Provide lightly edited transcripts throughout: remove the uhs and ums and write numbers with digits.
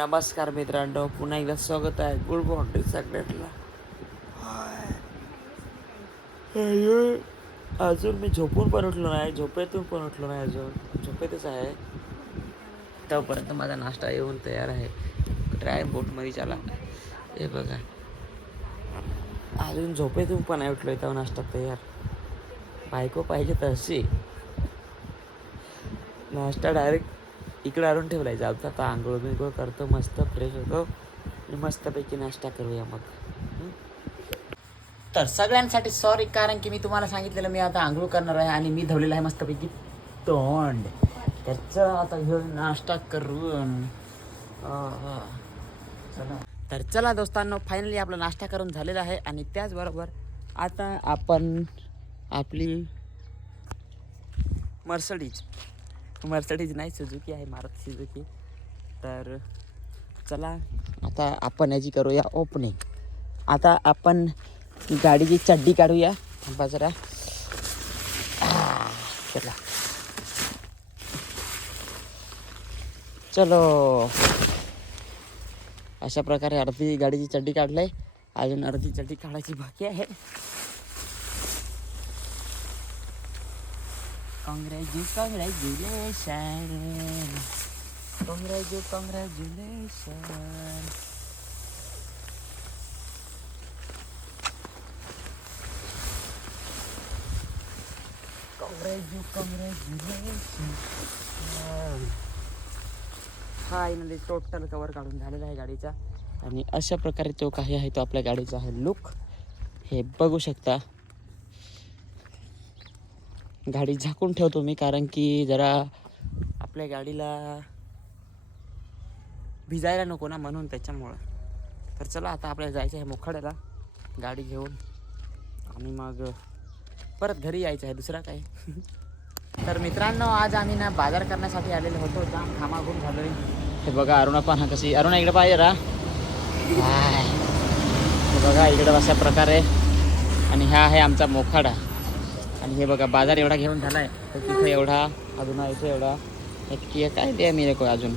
नमस्कार मित्रांनो, पुन्हा एकदा स्वागत आहे गुड मॉर्निंग सगळ्यांना. अजून मी झोपून पण उठलो नाही, झोपेतून पण उठलो नाही, अजून झोपेतच आहे. तोपर्यंत माझा नाश्ता येऊन तयार आहे. ड्राय बोटमध्ये चला. हे बघा, अजून झोपेतून पण नाही उठलो, तेव्हा नाश्ता तयार. बायको पाहिजे तशी. नाश्ता डायरेक्ट इकडे आणून ठेवलाय. जाता आता आंघोळ बिंघोळ करतो, मस्त फ्रेश होतो आणि मस्तपैकी नाश्ता करूया मग. तर सगळ्यांसाठी सॉरी, कारण की मी तुम्हाला सांगितलेलं मी आता आंघोळ करणार आहे आणि मी धवलेलं आहे मस्तपैकी तोंड. त्याचं आता घेऊन नाश्ता करून तर चला दोस्तांनो, फायनली आपला नाश्ता करून झालेला आहे. आणि त्याचबरोबर आता आपण आपली मर्सडीज नाही, सुझुकी आहे, मारुती सुझुकी. तर चला आता आपण याची करूया ओपनिंग. आता आपण गाडीची चड्डी काढूया. थांबा जरा. चला चलो. अशा प्रकारे अर्धी गाडीची चड्डी काढलंय, अजून अर्धी चड्डी काढायची बाकी आहे. कॉंग्रॅच्युलेशन. फायनली टोटल कवर काढून झालेला आहे गाडीचा. आणि अशा प्रकारे तो काही आहे, तो आपल्या गाडीचा आहे लुक. हे बघू शकता. गाडी झाकून ठेवतो मी, कारण की जरा आपल्या गाडीला भिजायला नको ना, म्हणून त्याच्यामुळं. तर चला आता आपल्याला जायचं आहे मोखाड्याला गाडी घेऊन, आणि मग परत घरी यायचं आहे, दुसरा काय. तर मित्रांनो, आज आम्ही ना बाजार करण्यासाठी आलेलो होतो. जाम घामाघूम झालोय. हे बघा अरुणा पण कशी. अरुणा इकडे पाहिजे रा. हे बघा इकडे अशा प्रकारे. आणि हा आहे आमचा मोखाडा. आणि हे बघा बाजार एवढा घेऊन झाला आहे, तर तिथे एवढा अजून यायचं एवढा नक्की काय द्या मी नको अजून.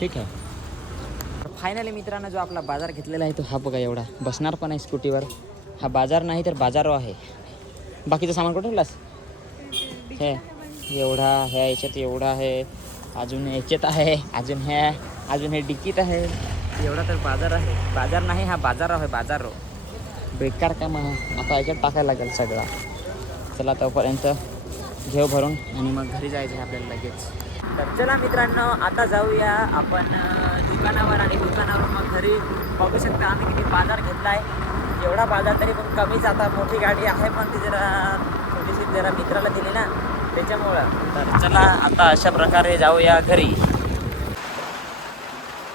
ठीक आहे. फायनली मित्रांनो, जो आपला बाजार घेतलेला आहे तो हा बघा एवढा. बसणार पण आहे स्कूटीवर. हा बाजार नाही तर बाजारो आहे. बाकीचं सामान कुठे ठेवलास? हे एवढा, ह्या याच्यात एवढा आहे, अजून याच्यात आहे, अजून ह्या, अजून हे डिकीत आहे. एवढा तर बाजार आहे. बाजार नाही, हा बाजारो आहे, बाजारो. बेकार का मग आता याच्यात टाकायला लागेल सगळा. चला तोपर्यंत घेऊ भरून आणि मग घरी जायचं आहे आपल्याला लगेच. तर चला मित्रांनो, आता जाऊया आपण दुकानावर, आणि दुकानावर मग घरी. बघू शकता आम्ही किती बाजार घेतला आहे. एवढा बाजार तरी पण कमीच. आता मोठी गाडी आहे, पण ती जरा थोडीशी जरा मित्राला दिली ना, त्याच्यामुळं. तर चला आता अशा प्रकारे जाऊया घरी.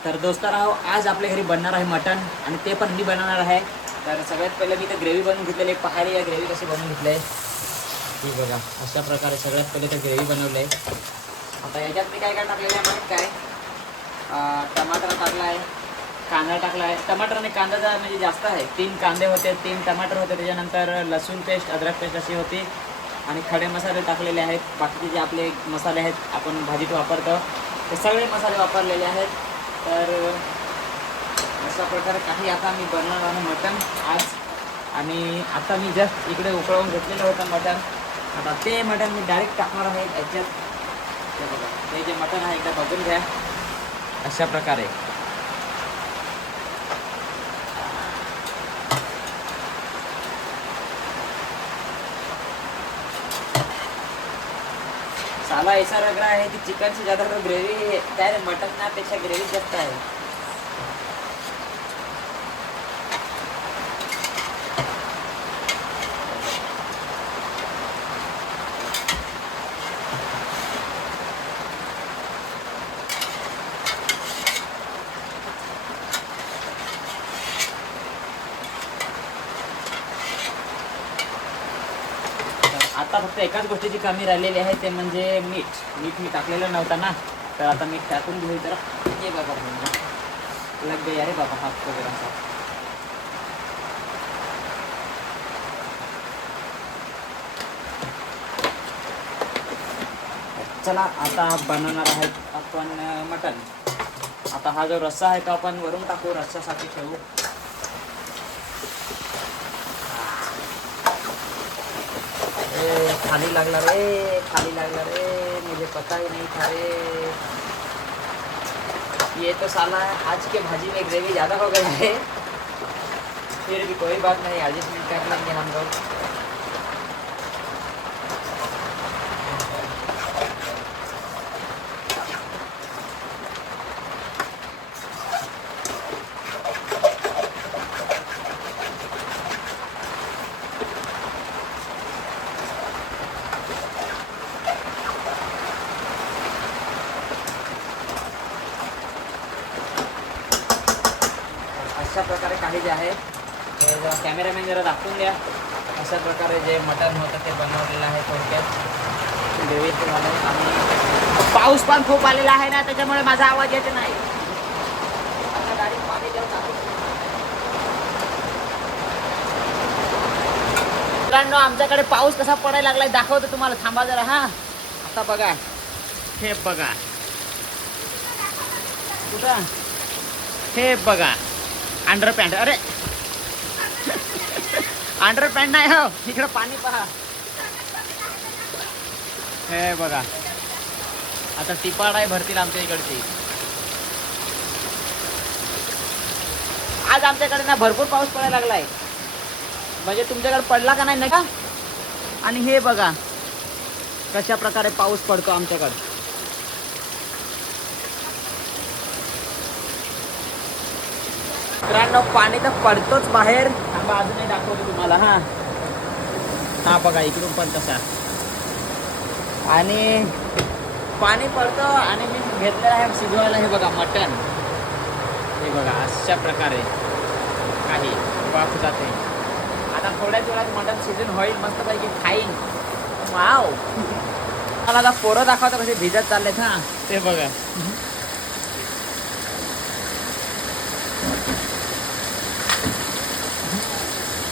तर दोस्तांनो, आज आपल्या घरी बनणार आहे मटण, आणि ते पण मी बनवणार आहे. तर सगळ्यात पहिलं मी तर ग्रेव्ही बनवून घेतलेली आहे. पाहायला या ग्रेव्ही कशी बनवून घेतली आहे. ठीक बघा, अशा प्रकारे सगळ्यात पहिले तर ग्रेव्ही बनवली आहे. आता याच्यात मी काय काय टाकलेलं आहे माहीत काय? टमाटर टाकला आहे, कांदा टाकला आहे. टमाटर आणि कांदा म्हणजे जास्त आहे. 3 कांदे होते, 3 टमाटर होते, त्याच्यानंतर लसूण पेस्ट, अद्रक पेस्ट अशी होती, आणि खडे मसाले टाकलेले आहेत. बाकीचे जे आपले मसाले आहेत आपण भाजीत वापरतो, ते सगळे मसाले वापरलेले आहेत. तर अशा प्रकारे काही आता मी बनवणार आहे मटण आज. आणि आता मी जस्ट इकडे उकळवून घेतलेलं होतं मटण. आता ते मटण मी डायरेक्ट टाकणार आहे याच्यात. हे बघा, हे जे मटण आहे एकदा बघून घ्या. अशा प्रकारे साला ऐसा लग रहा है कि चिकन से ज़्यादा तो ग्रेवी क्या मटन ना पेक्षा ग्रेवी जास्त आहे. आता फक्त एकाच गोष्टीची कमी राहिलेली आहे, ते म्हणजे मीठ मी टाकलेलं नव्हतं ना, तर आता मीठ टाकून घेऊ. तर हे बघा लग गया रे बाबा हात वगैरे असा. चला आता बनवणार आहेत आपण मटण. आता हा जो रस्सा आहे तो आपण वरून टाकू, रस्स्यासाठी ठेवू. खाली लागला रे, खाली लागला रे, मुझे पता ही नहीं था रे. ये तो साला आज के भाजी में ग्रेवी ज़्यादा हो गई है. फिर भी कोई बात नहीं, एडजस्टमेंट कर लेंगे हम लोग. अशा प्रकारे काही जे आहे ते जरा कॅमेरामॅन जरा दाखवून द्या. अशा प्रकारे जे मटण होतं ते बनवलेलं आहे थोडक्यात. ग्रेव्ही झालं आणि पाऊस पण खूप आलेला आहे ना, त्याच्यामुळे माझा आवाज येत नाही. आता गाडीत पाणी देऊ टाकू. मित्रांनो आमच्याकडे पाऊस कसा पडायला लागलाय दाखवतो तुम्हाला, थांबा जरा. हा आता बघा, हे बघा कुठं, हे बघा अंडरपॅन्ट. अरे अंडरपॅन्ट नाही हो, इकडं पाणी पहा. हे बघा आता टिपाड आहे भरतील आमच्या इकडची. आज आमच्याकडे ना भरपूर पाऊस पडायला लागलाय, म्हणजे तुमच्याकडे पडला का नाही का. आणि हे बघा कशा प्रकारे पाऊस पडतो आमच्याकडे. मित्रांनो पाणी तर पडतोच बाहेर. थांबा अजूनही दाखवतो तुम्हाला. हा हा बघा इकडून पण तसा, आणि पाणी पडतो. आणि मी घेतलेलं आहे शिजवायला, हे बघा मटण. हे बघा अशा प्रकारे काही वाफ जाते. आता थोड्याच वेळात मटण शिजून होईल, मस्तपैकी खाईन. वाव, मला आता पोरं दाखवतो कसे भिजत चाललेत. हा ते बघा,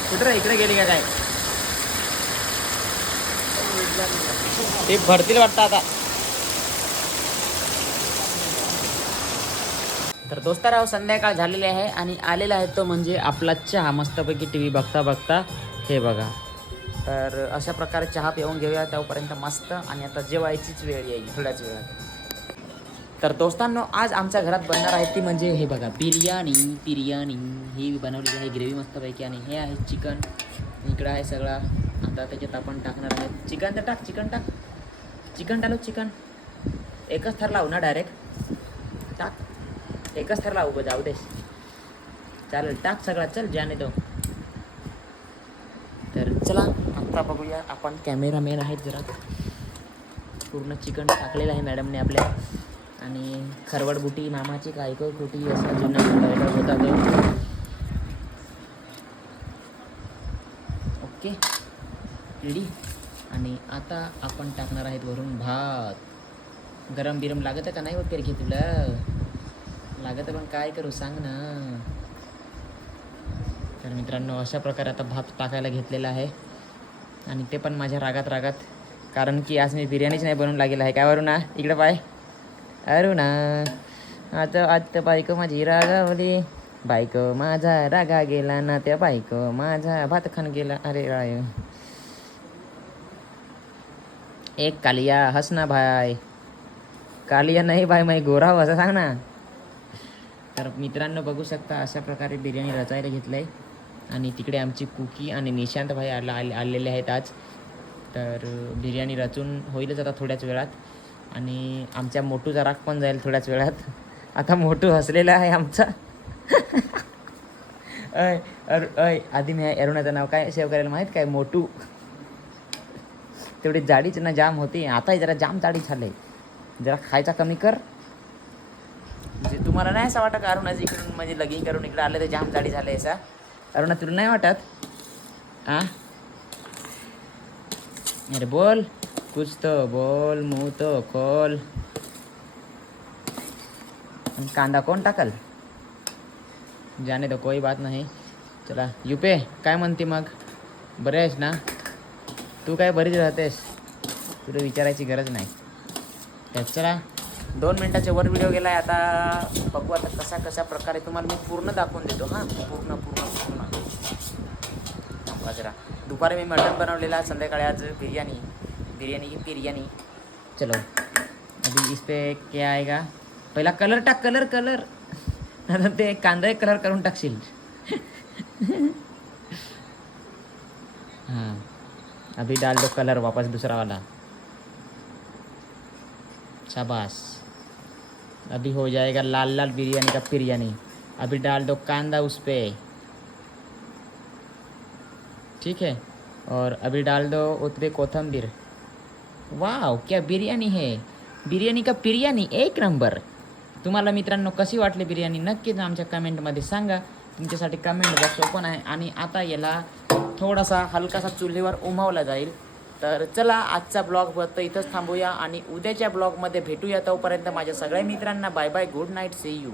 कुठे इकडे गेली का काय. ते भरतील वाटतं आता. तर दोस्ताराव संध्याकाळ झालेली आहे आणि आलेला आहे तो म्हणजे आपला चहा. मस्तपैकी टी व्ही बघता बघता हे बघा. तर अशा प्रकारे चहा पिऊन घेऊया तोपर्यंत मस्त. आणि आता जेवायचीच वेळ येईल थोड्याच वेळात. तर दोस्तांनो आज आमच्या घरात बनणार आहे ती म्हणजे हे बघा बिर्याणी. बिर्याणी ही बनवलेली आहे ग्रेव्ही मस्तपैकी. आणि हे आहे चिकन, इकडं आहे सगळा. आता त्याच्यात आपण टाकणार आहे चिकन. तर टाक चिकन, टाक चिकन, टालो चिकन. एकच थर लावू ना डायरेक्ट, टाक एकच थर लावू. जाऊ देस, चालेल टाक सगळा, चल जाने दो. तर चला आता बघूया आपण. कॅमेरामॅन आहेत जरा. पूर्ण चिकन टाकलेलं आहे मॅडमने आपल्या. आणि खरवडबुटी नामाची कायको कुटी असा जुना डायलॉग होता तो. Okay ready. आणि आता आपण टाकणार आहेत वरून भात. गरम बिरम लागतं का नाही वगैरे घे, तुला लागतं पण काय करू सांग ना. तर मित्रांनो अशा प्रकारे आता भात टाकायला घेतलेला आहे. आणि ते पण माझ्या रागात, कारण की आज मी बिर्याणीच नाही बनवून लागेल आहे. काय वरून ना इकडं पाय अरुणा. आता बायको माझी रागावली, बायको माझा रागा गेला ना, त्या बायको माझा भात खान गेला. अरे राय एक कालिया हस ना भाई. कालिया नाही भाई, मैं गोरा हो असं सांग ना. तर मित्रांनो बघू शकता अशा प्रकारे बिर्याणी रचायला घेतलं आहे. आणि तिकडे आमची कुकी आणि निशांत भाई आलेले आहेत आज. तर बिर्याणी रचून होईलच आता थोड्याच वेळात. आणि आमच्या मोटूचा राग पण जाईल थोड्याच वेळात. आता मोटू हसलेला आहे आमचा. आधी मी अरुणाचं नाव काय सेव्ह करायला माहीत काय, मोटू. तेवढी जाडीच ना जाम होती, आता जरा जाम जाडी झाले. जरा खायचा कमी कर. म्हणजे तुम्हाला नाही असं वाटत अरुणाचं इकडून म्हणजे लगीन करून इकडे आले तर जाम जाडी झाले असा. अरुणा तुला नाही वाटत? हां अरे बोल कुछ तो बोल, मुँह तो खोल. कांदा कोण टाकल? जाने दो कोई बात नाही. चला युपे काय म्हणते मग, बरे आहेस ना तू? काय बरीच राहतेस, तुला विचारायची गरज नाही. तर चला 2 मिनटाच्या वर व्हिडिओ गेला आहे. आता बघू आता कशा प्रकारे तुम्हाला मी पूर्ण दाखवून देतो हां. पूर्ण थांबा जरा. दुपारी मी मटण बनवलेला आहे, संध्याकाळी आज बिर्याणी. चलो अभी इस पे क्या आएगा, पहिला कलर टाक, कलर आता ते कांदा कलर करून टाकशील. हाँ अभी डाल दो कलर वापस दूसरा वाला. शाबाश. अभी हो जाएगा लाल बिरयानी का बिरयानी. अभी डाल दो कांदा उस पे, ठीक है. और अभी डाल दो उस पे कोथंबीर. वाव क्या बिर्याणी है, बिर्याणी का बिर्याणी एक नंबर. तुम्हाला मित्रांनो कशी वाटली बिर्याणी नक्कीच आमच्या कमेंटमध्ये सांगा. तुमच्यासाठी कमेंट बॉक्स ओपन आहे. आणि आता याला थोडासा हलकासा चुलीवर उमवला जाईल. तर चला आजचा ब्लॉग फक्त इथंच थांबूया आणि उद्याच्या ब्लॉगमध्ये भेटूया. तोपर्यंत माझ्या सगळ्या मित्रांना bye bye, good night, see you.